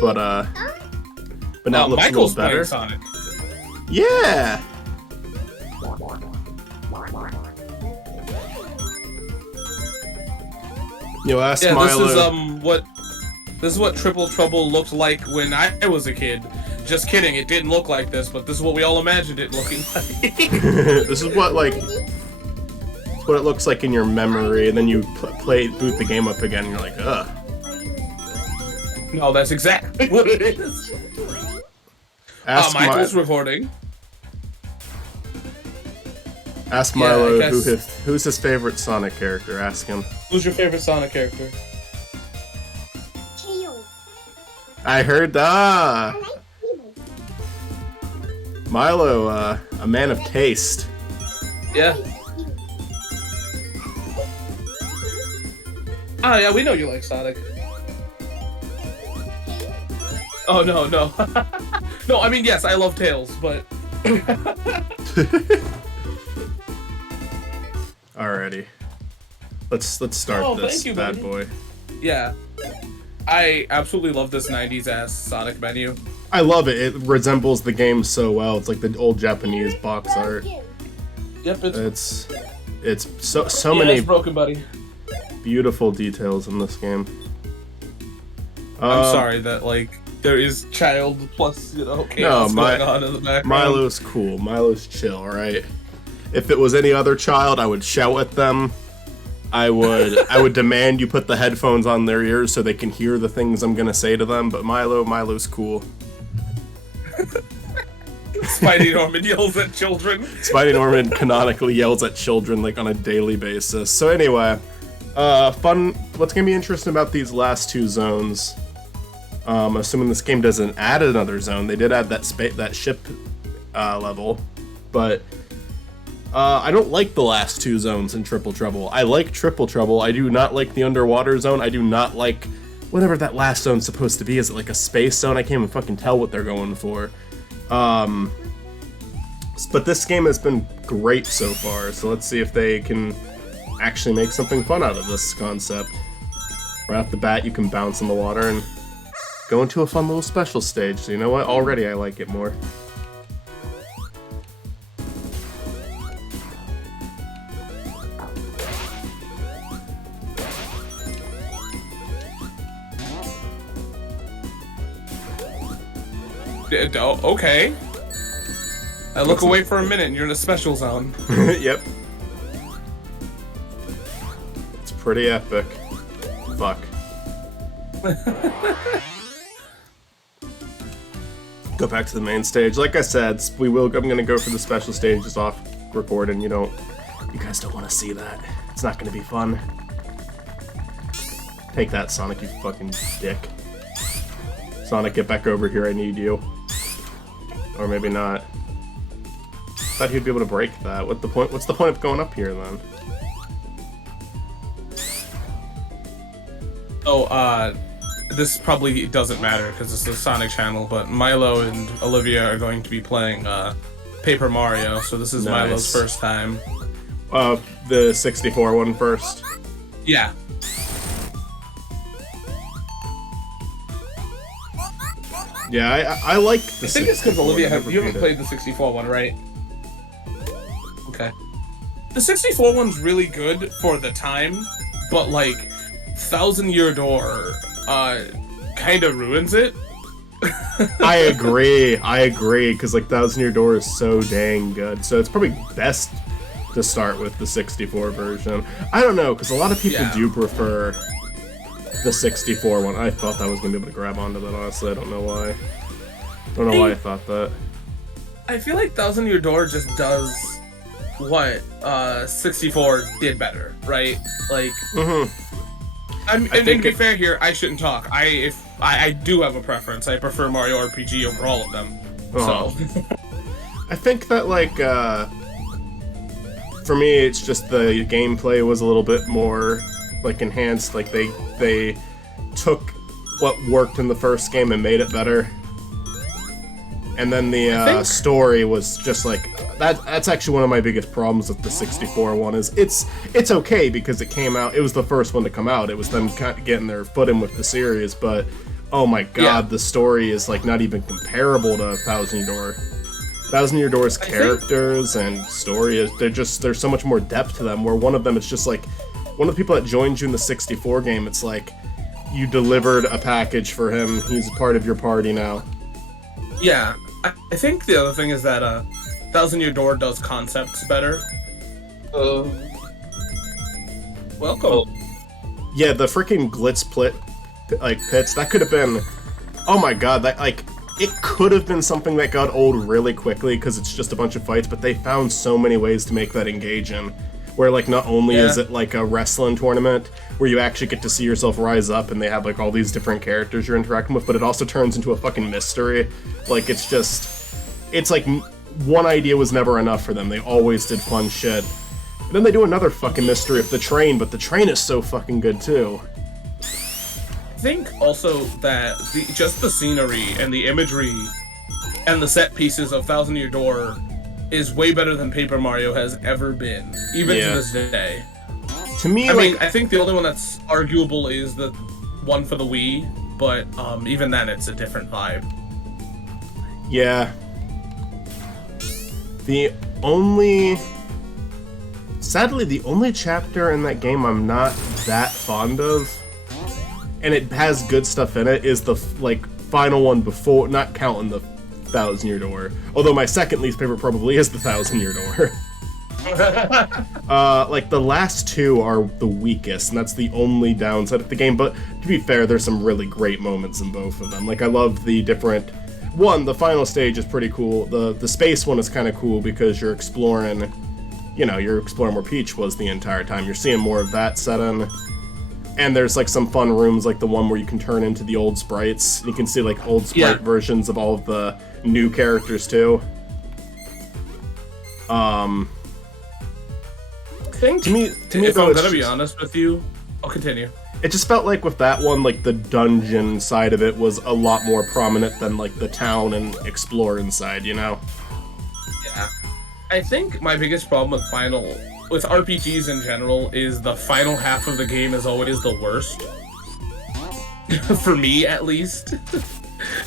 but now it looks Michael's a little better. Sonic. Yeah. You ask Milo. This is what Triple Trouble looked like when I was a kid. Just kidding, it didn't look like this, but this is what we all imagined it looking like. This is what it looks like in your memory, and then you boot the game up again, and you're like, ugh. No, that's exactly what it is. Michael's recording. Ask Milo who's his favorite Sonic character. Ask him. Who's your favorite Sonic character? I heard that. Milo, a man of taste. Yeah. Yeah, we know you like Sonic. Oh, no. No, I mean, yes, I love Tails, but... Alrighty. Let's start this bad boy. Yeah. I absolutely love this 90s-ass Sonic menu. I love it. It resembles the game so well. It's like the old Japanese box art. Yep, it's so many broken, buddy. Beautiful details in this game. I'm sorry that there is child plus chaos going on in the background. Milo's cool. Milo's chill. All right. If it was any other child, I would shout at them. I would demand you put the headphones on their ears so they can hear the things I'm gonna say to them. But Milo's cool. Spidey Norman yells at children. Spidey Norman canonically yells at children on a daily basis. So anyway, fun. What's gonna be interesting about these last two zones? Assuming this game doesn't add another zone, they did add that ship level, but I don't like the last two zones in Triple Trouble. I like Triple Trouble. I do not like the underwater zone. I do not like whatever that last zone's supposed to be. Is it like a space zone? I can't even fucking tell what they're going for. But this game has been great so far, so let's see if they can actually make something fun out of this concept. Right off the bat, you can bounce in the water and go into a fun little special stage. So you know what? Already I like it more. Okay. I look away for a minute and you're in a special zone. Yep. It's pretty epic. Fuck. Go back to the main stage. Like I said, I'm gonna go for the special stages off recording. You guys don't want to see that. It's not gonna be fun. Take that, Sonic, you fucking dick. Sonic, get back over here, I need you. Or maybe not. Thought he'd be able to break that. What's the point of going up here then? Oh, this probably doesn't matter because it's a Sonic channel, but Milo and Olivia are going to be playing Paper Mario, so this is nice. Milo's first time. The 64 one first? Yeah. Yeah, I like the 64. I think it's because Olivia you haven't played the 64 one, right? Okay. The 64 one's really good for the time, but Thousand Year Door kind of ruins it. I agree, because Thousand Year Door is so dang good, so it's probably best to start with the 64 version. I don't know, because a lot of people do prefer the 64 one. I thought I was going to be able to grab onto that, honestly. I don't know why. Why I thought that. I feel like Thousand Year Door just does what 64 did better, right? And to be fair here, I shouldn't talk. I do have a preference. I prefer Mario RPG over all of them. So I think that for me, it's just the gameplay was a little bit more enhanced. They took what worked in the first game and made it better. And then the story was just that's actually one of my biggest problems with the 64 one is it's okay because it came out, it was the first one to come out, it was them kind of getting their foot in with the series, but oh my god, the story is like not even comparable to Thousand Year Door. Thousand Year Door's characters and story is there's so much more depth to them. Where one of them, it's just like one of the people that joined you in the 64 game. It's like you delivered a package for him. He's a part of your party now. Yeah, I think the other thing is that Thousand Year Door does concepts better. Welcome. Yeah, the freaking pits, that could have been, oh my god, that, like, it could have been something that got old really quickly because it's just a bunch of fights, but they found so many ways to make that engaging. Where, like, not only is it like a wrestling tournament where you actually get to see yourself rise up and they have, like, all these different characters you're interacting with, but it also turns into a fucking mystery. Like, it's just, it's like one idea was never enough for them. They always did fun shit. And then they do another fucking mystery of the train, but the train is so fucking good too. I think also that just the scenery and the imagery and the set pieces of Thousand Year Door is way better than Paper Mario has ever been, even to this day. To me, I mean, I think the only one that's arguable is the one for the Wii, but even then, it's a different vibe. Yeah. Sadly, the only chapter in that game I'm not that fond of, and it has good stuff in it, is the, like, final one before, not counting the Thousand Year Door. Although my second least favorite probably is the Thousand Year Door. Like, the last two are the weakest, and that's the only downside of the game, but to be fair, there's some really great moments in both of them. Like, I love the different... One, the final stage is pretty cool. The space one is kind of cool because you're exploring... You know, you're exploring where Peach was the entire time. You're seeing more of that setting. And there's, like, some fun rooms, like the one where you can turn into the old sprites. You can see, like, old sprite versions of all of the new characters, too. I think, to me, if I'm gonna be honest with you, I'll continue. It just felt like with that one, like, the dungeon side of it was a lot more prominent than, like, the town and exploring side, you know? Yeah. I think my biggest problem with RPGs in general is the final half of the game is always the worst. For me, at least.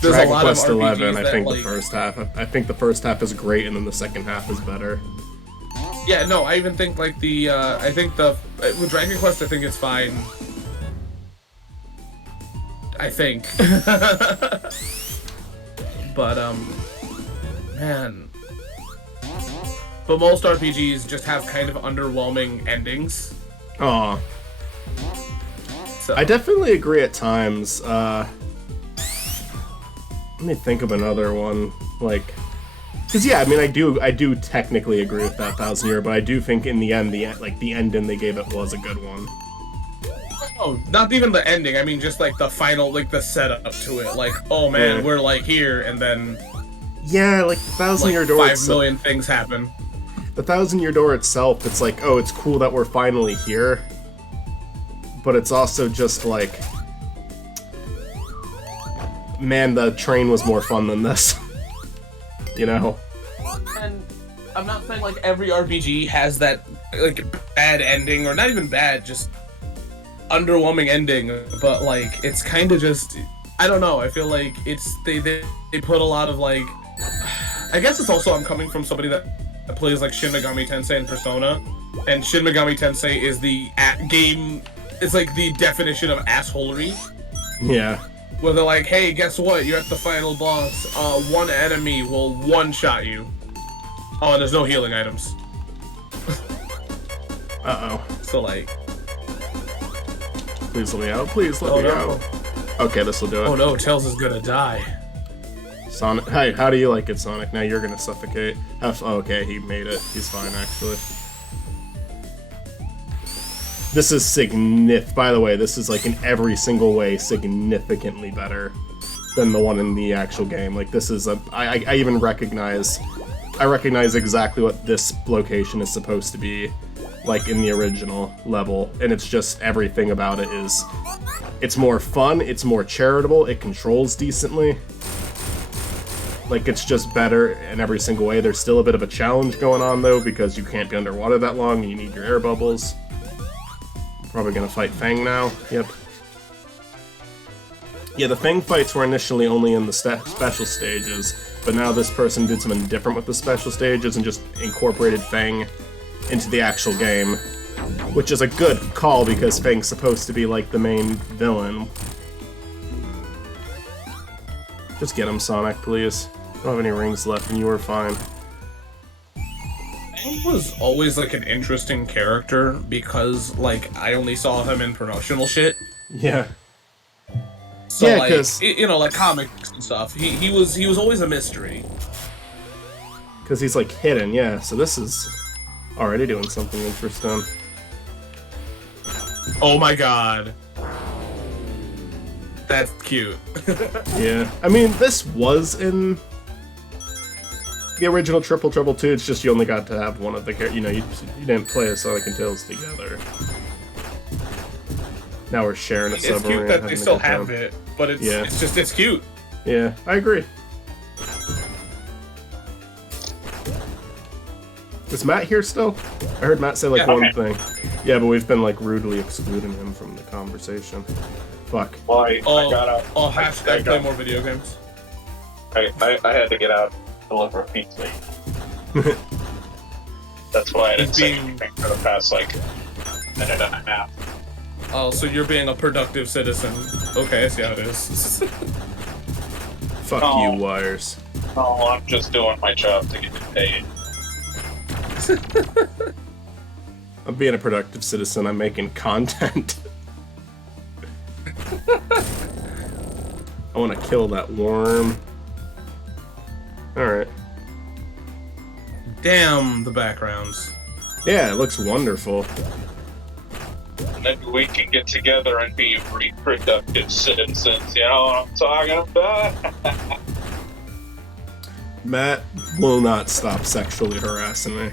There's Dragon a lot Quest of XI, RPGs I think like, the first half. I think the first half is great, and then the second half is better. Yeah, no, I even think like with Dragon Quest, I think it's fine. I think. But man. But most RPGs just have kind of underwhelming endings. Aw. So. I definitely agree at times. Let me think of another one. Like, because yeah, I mean, I do technically agree with that Thousand Year, but I do think in the end, the ending they gave it was a good one. Oh, not even the ending. I mean, just like the final, like the setup to it. Like, oh man, we're like here, and then yeah, like Thousand Year Door. 5 million things happen. The Thousand Year Door itself, it's like, oh, it's cool that we're finally here, but it's also just like, man, the train was more fun than this. You know? And I'm not saying like every RPG has that like bad ending, or not even bad, just underwhelming ending, but like it's kind of just, I don't know, I feel like it's they put a lot of like, I guess it's also I'm coming from somebody that plays like Shin Megami Tensei and Persona, and Shin Megami Tensei is the game, it's like the definition of assholery. Yeah. Where they're like, hey, guess what? You're at the final boss. One enemy will one-shot you. Oh, and there's no healing items. Uh-oh. So, like... Please let me out. Please let me out. Okay, this'll do it. Oh no, Tails is gonna die. Sonic, hey, how do you like it, Sonic? Now you're gonna suffocate. Oh, okay, he made it. He's fine, actually. This is by the way, this is like in every single way significantly better than the one in the actual game. Like, this is I even recognize exactly what this location is supposed to be like in the original level, and it's just everything about it is, it's more fun, it's more charitable, it controls decently. Like, it's just better in every single way. There's still a bit of a challenge going on, though, because you can't be underwater that long and you need your air bubbles. Probably gonna fight Fang now. Yep. Yeah, the Fang fights were initially only in the special stages, but now this person did something different with the special stages and just incorporated Fang into the actual game, which is a good call because Fang's supposed to be like the main villain. Just get him, Sonic, please. I don't have any rings left and you are fine. Fang was always like an interesting character because like I only saw him in promotional shit. Yeah. So yeah, like you know, like comics and stuff. He was always a mystery. Because he's like hidden, yeah. So this is already doing something interesting. Oh my god. That's cute. Yeah. I mean, this was in the original Triple Trouble 2, it's just you only got to have one of the characters. You know, you didn't play as Sonic and Tails together. Now we're sharing a submarine. It's cute that they still have it, but it's cute. Yeah, I agree. Is Matt here still? I heard Matt say like one thing. Yeah, but we've been like rudely excluding him from the conversation. Fuck. Well, I got out. Oh, hashtag play more video games. I had to get out and deliver a pizza. That's why I didn't say anything for the past like minute and a half. Oh, so you're being a productive citizen. Okay, I see how it is. Fuck you, Wires. No, I'm just doing my job to get paid. I'm being a productive citizen, I'm making content. I want to kill that worm. Alright. Damn, the backgrounds. Yeah, it looks wonderful. Maybe we can get together and be reproductive citizens, you know what I'm talking about? Matt will not stop sexually harassing me.